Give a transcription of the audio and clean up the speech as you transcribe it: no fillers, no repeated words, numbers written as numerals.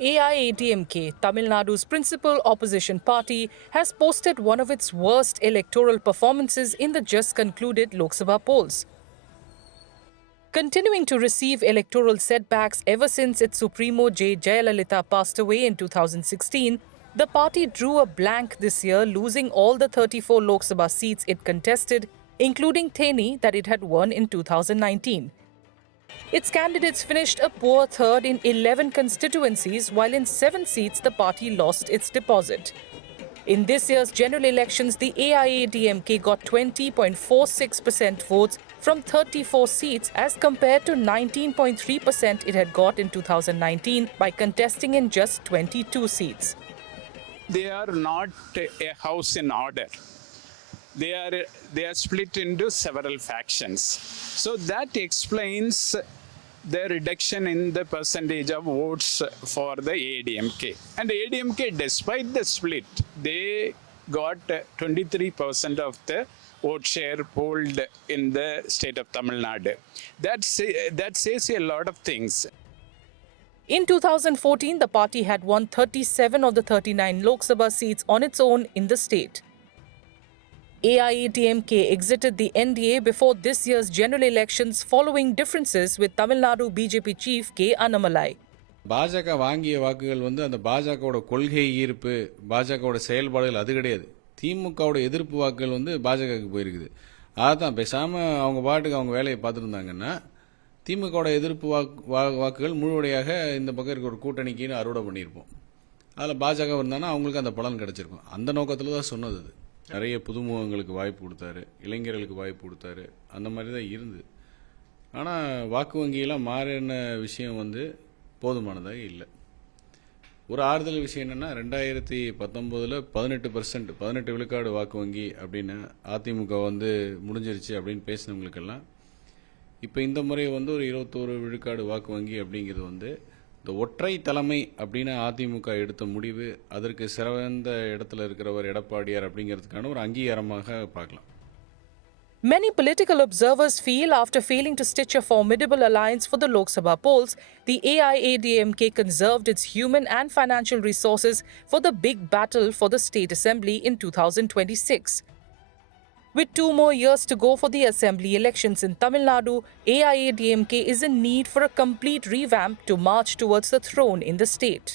AIADMK, Tamil Nadu's principal opposition party, has posted one of its worst electoral performances in the just concluded Lok Sabha polls. Continuing to receive electoral setbacks ever since its supremo J. Jayalalitha passed away in 2016, the party drew a blank this year, losing all the 34 Lok Sabha seats it contested, including Theni that it had won in 2019. Its candidates finished a poor third in 11 constituencies, while in 7 seats the party lost its deposit. In this year's general elections, the AIADMK got 20.46% votes from 34 seats as compared to 19.3% it had got in 2019 by contesting in just 22 seats. They are not a house in order. They are split into several factions. So that explains the reduction in the percentage of votes for the ADMK. And ADMK, despite the split, they got 23% of the vote share polled in the state of Tamil Nadu. That says a lot of things. In 2014, the party had won 37 of the 39 Lok Sabha seats on its own in the state. AIADMK exited the NDA before this year's general elections following differences with Tamil Nadu BJP chief K. Annamalai. பாஜக வாங்கிய வாக்குகள் அந்த பாஜகவோட கொள்கை ஈர்ப்பு, பாஜகவோட செயல்பாடுகள் அது கிடையாது. திமுகவோட எதிர்ப்பு வாக்குகள் பாஜகவுக்கு போயிருக்குது. அதான் பேசாமல் அவங்க பாட்டுக்கு அவங்க வேலையை பார்த்துருந்தாங்கன்னா திமுகவோட எதிர்ப்பு வாக்குகள் முழுவடையாக இந்த பக்கம் இருக்க ஒரு கூட்டணிக்குன்னு அறுவடை பண்ணியிருப்போம். அதில் பாஜக இருந்தாங்கன்னா அவங்களுக்கு அந்த பலன் கிடைச்சிருக்கும். அந்த நோக்கத்தில் தான் சொன்னது. அது நிறைய புதுமுகங்களுக்கு வாய்ப்பு கொடுத்தாரு, இளைஞர்களுக்கு வாய்ப்பு கொடுத்தாரு, அந்த மாதிரி தான் இருந்து. ஆனால் வாக்கு வங்கியெல்லாம் மாறின விஷயம் போதுமானதாக இல்லை. ஒரு ஆறுதல் விஷயம் என்னென்னா 2019 18% விழுக்காடு வாக்கு வங்கி அப்படின்னு அதிமுக முடிஞ்சிருச்சு அப்படின்னு பேசினவங்களுக்கெல்லாம் இப்போ இந்த முறை ஒரு 21 விழுக்காடு வாக்கு வங்கி அப்படிங்கிறது இந்த ஒற்றை தலைமை அப்படின்னு அதிமுக எடுத்த முடிவு அதற்கு சிறந்த இடத்துல இருக்கிறவர் எடப்பாடியார் அப்படிங்கிறதுக்கான ஒரு அங்கீகாரமாக பார்க்கலாம். Many political observers feel after failing to stitch a formidable alliance for the Lok Sabha polls, the AIADMK conserved its human and financial resources for the big battle for the state assembly in 2026. With 2 more years to go for the assembly elections in Tamil Nadu, AIADMK is in need for a complete revamp to march towards the throne in the state.